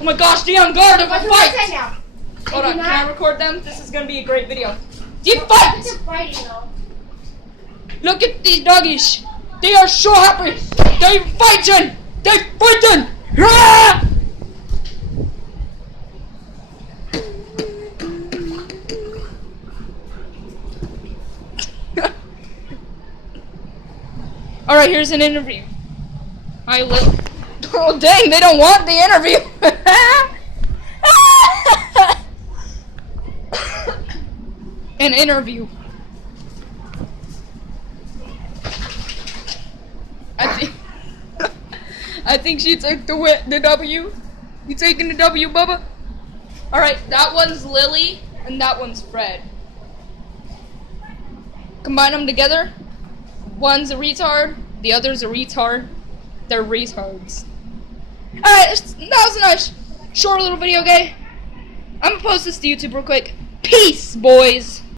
Oh my gosh, stay on guard of a What's your right fight! side now? Hold on, can I record them? This is gonna be a great video. They Look fight! at fighting though. Look at these doggies. They are so happy. They fighting. They fighting. Ah! All right, here's an interview. I will. Oh dang! They don't want the interview. An interview. I think she took the W. You taking the W, Bubba? Alright, that one's Lily, and that one's Fred. Combine them together. One's a retard, the other's a retard. They're retards. Alright, that was a nice short little video, okay? I'm gonna post this to YouTube real quick. Peace, boys!